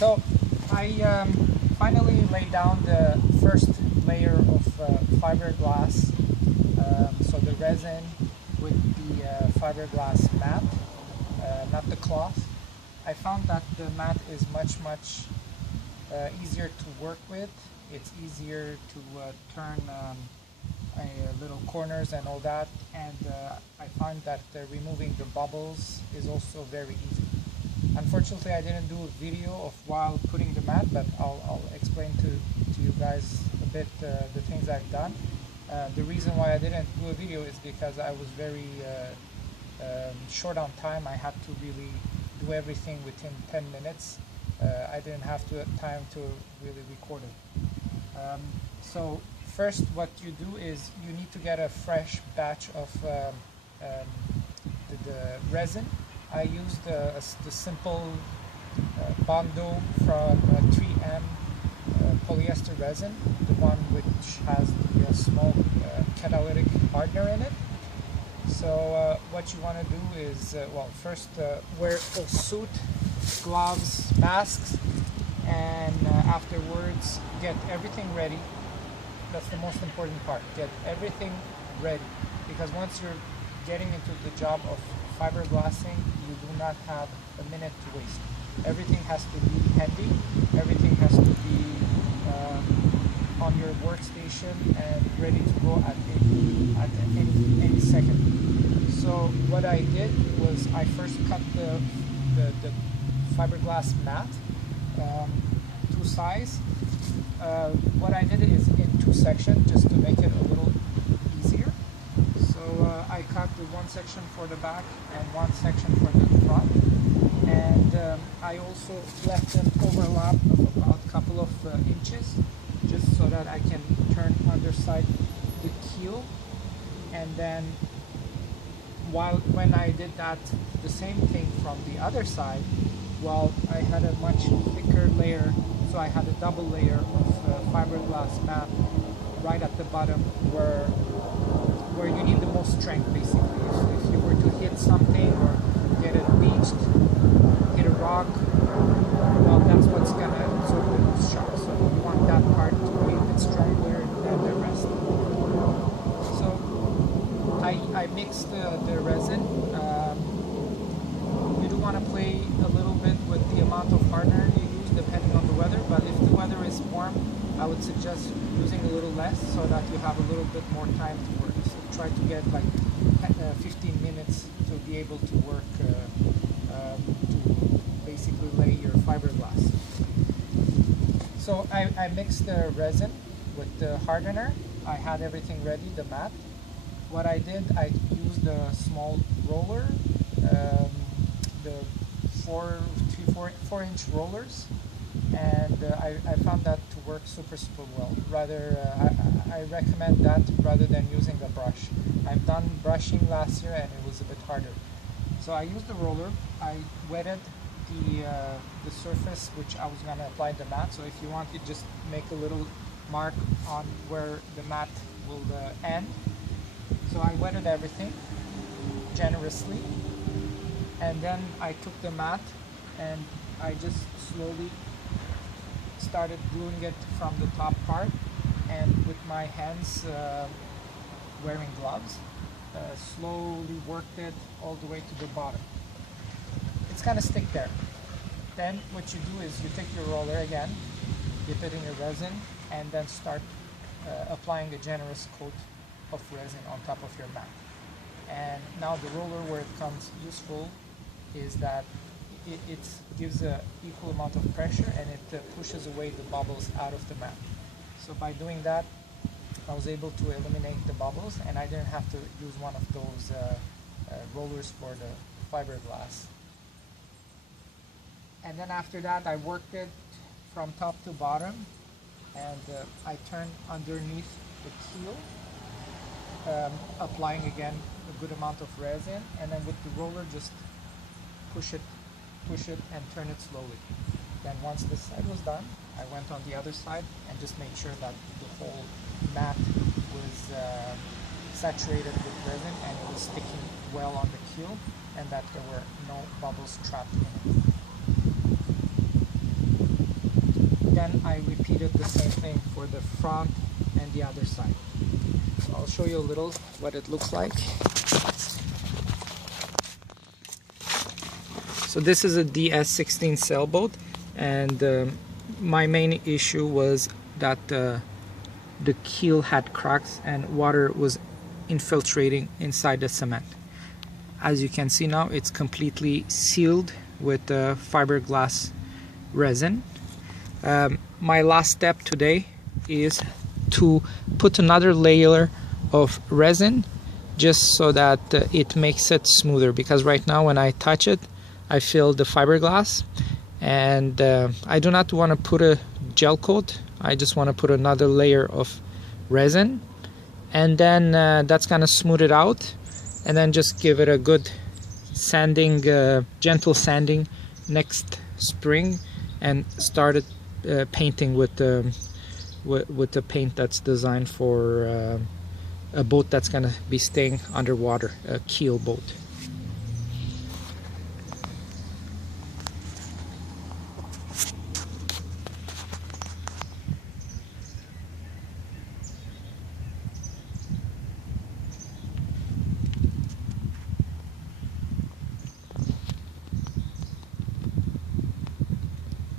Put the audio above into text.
So I finally laid down the first layer of fiberglass, so the resin with the fiberglass mat, not the cloth. I found that the mat is much easier to work with. It's easier to turn little corners and all that, and I find that removing the bubbles is also very easy. Unfortunately, I didn't do a video of while putting the mat, but I'll explain to you guys a bit the things I've done. The reason why I didn't do a video is because I was very short on time. I had to really do everything within 10 minutes. I didn't have time to really record it. So first what you do is you need to get a fresh batch of the resin. I used the simple Bondo from 3M polyester resin, the one which has the small catalytic hardener in it. So what you want to do is, well, first wear full suit, gloves, masks, and afterwards get everything ready. That's the most important part. Get everything ready, because once you're getting into the job of fiberglassing, you do not have a minute to waste. Everything has to be handy. Everything has to be on your workstation and ready to go at any second. So what I did was I first cut the fiberglass mat to size. What I did is in two sections just to make it a little easier. So I cut the one section for the back and one section for the front, and I also left an overlap of about a couple of inches, just so that I can turn underside the keel. And then when I did that, the same thing from the other side, well, I had a much thicker layer, so I had a double layer of fiberglass mat right at the bottom where you need the most strength, basically. If you were to hit something or get it beached, hit a rock, well, that's what's gonna absorb the most shock. So you want that part to be a bit stronger than the rest. So I mixed the resin. You do want to play a little bit with the amount of hardener you use depending on the weather, but if the weather is warm, I would suggest using a little less so that you have a little bit more time to work. So try to get like 15 minutes to be able to work to basically lay your fiberglass. So I mixed the resin with the hardener. I had everything ready, the mat. What I did, I used a small roller, the 4-inch rollers, and I found that to work super well. Rather, I recommend that rather than using a brush. I've done brushing last year and it was a bit harder. So I used the roller. I wetted the surface which I was going to apply the mat. So if you want, you just make a little mark on where the mat will end. So I wetted everything generously, and then I took the mat and I just slowly started gluing it from the top part, and with my hands wearing gloves, slowly worked it all the way to the bottom. It's gonna stick there. Then what you do is you take your roller again, dip it in your resin, and then start applying a generous coat of resin on top of your mat. And now the roller, where it comes useful is that it gives an equal amount of pressure, and it pushes away the bubbles out of the mat. So by doing that, I was able to eliminate the bubbles, and I didn't have to use one of those rollers for the fiberglass. And then after that, I worked it from top to bottom, and I turned underneath the keel, applying again a good amount of resin, and then with the roller just push it and turn it slowly. Then once this side was done, I went on the other side and just made sure that the whole mat was saturated with resin and it was sticking well on the keel, and that there were no bubbles trapped in it. then I repeated the same thing for the front and the other side. So I'll show you a little what it looks like. So this is a DS16 sailboat, and my main issue was that the keel had cracks and water was infiltrating inside the cement. As you can see now, it's completely sealed with fiberglass resin. My last step today is to put another layer of resin just so that it makes it smoother, because right now when I touch it I feel the fiberglass, and I do not want to put a gel coat. I just want to put another layer of resin, and then that's gonna smooth it out, and then just give it a good sanding, gentle sanding next spring, and started painting with the paint that's designed for a boat that's gonna be staying underwater, a keel boat.